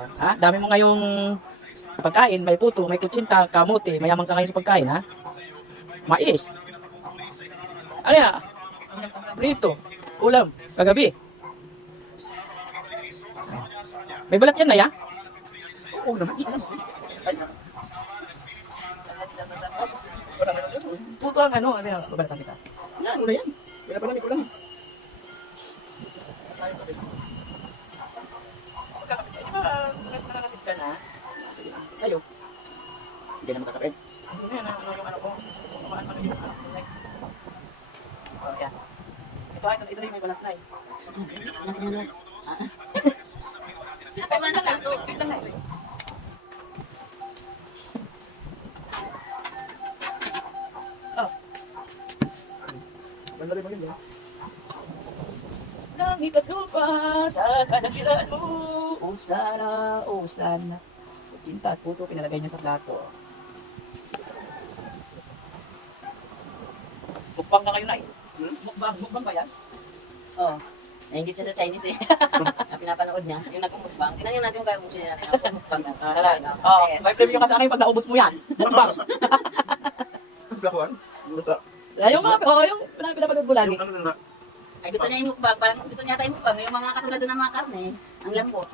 Ha? Dami mo ngayong pagkain, may puto, may kutsinta, kamote, mayaman ka ngayon sa pagkain, ha? Mais. Ano yan? Prito. Ulam. Kagabi. May balat yan na ya? Oo naman. Ay, Puto ang ano yan? Babalatan kita. yan, una yan. Pinapalamig ko lang. Nakakasip ka na. Tayo. Hindi na makakain. Ano yan? Ano yung ano ko? Kumaan pa rin yung ano ko. Oh, yan. Ito rin may balat na eh. Ito man na lang. Ito na eh. Oh. Ganda rin maganda. Langit at lupa sa kadakilan mo. O sana, o sana. Cinta at puto, pinalagay niya sa plato. Mukbang na kayo na eh. Mukbang ba yan? Oo. Nainggit siya sa Chinese eh. Na pinapanood niya. Yung nagmumukbang. Tingnan natin kung kaya mo siya yan. Nagmumukbang na. Oh, may preview ka sa akin pag naubos mo yan. Mukbang. Blakuan? Basta. Yung mga, yung pinapanood mo lagi. Yung ano na. Ay gusto niya yung mukbang. Parang gusto niya tayo mukbang. Yung mga katulad ng mga karne. Ang lambot.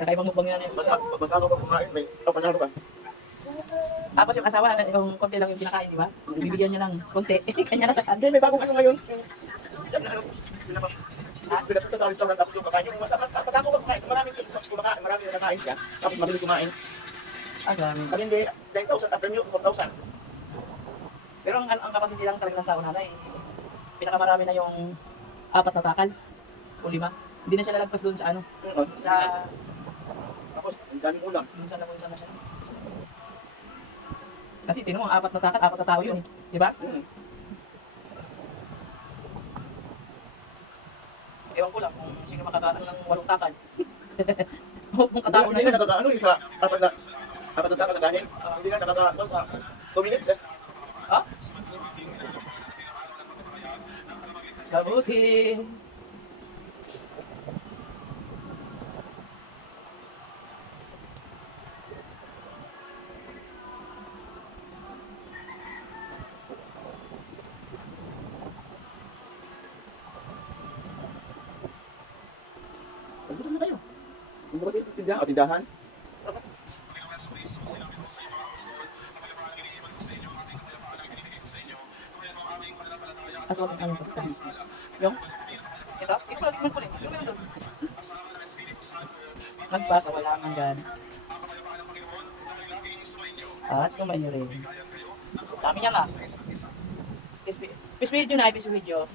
Kakaibang mukbang yan. Magkano ka kumain? May panalo ka. Tapos yung asawa, yung konti lang yung pinakain, di ba? Bibigyan niya lang konti. Kanya na Hindi, may bagong ano ngayon. Pinapunta sa restaurant tapos yung kakain. Yung matako ka kumain. Marami na nakain siya. Tapos mabili kumain. Ah, dami. Pag hindi, 10,000 after nyo, 4,000. Pero ang capacity lang talaga ng tao na pinakamarami na yung 4 na takal o 5. Hindi na siya lalagpas doon sa ano, sa Tapos, ang daming ulam. minsan na siya. Kasi tinuha, 4 na takal, 4 na tao yun eh. Di ba? Ewan ko lang kung sino makakaano ng 8 takal. Kung katao na Hindi yun. ka nakakaano yung sa apat na takal na ganin. Hindi ka nakakaano sa 2 minutes. Ha? Sabuti. Gusto na tayo. Hindi ba tayo tindahan? O tindahan? Ako ang ano ko. Yung? Ito? Ito lang naman ko rin. Yung yun. Nagbasa, wala kang gana. At sumayo rin. Dami niya na. Peace video na, peace video.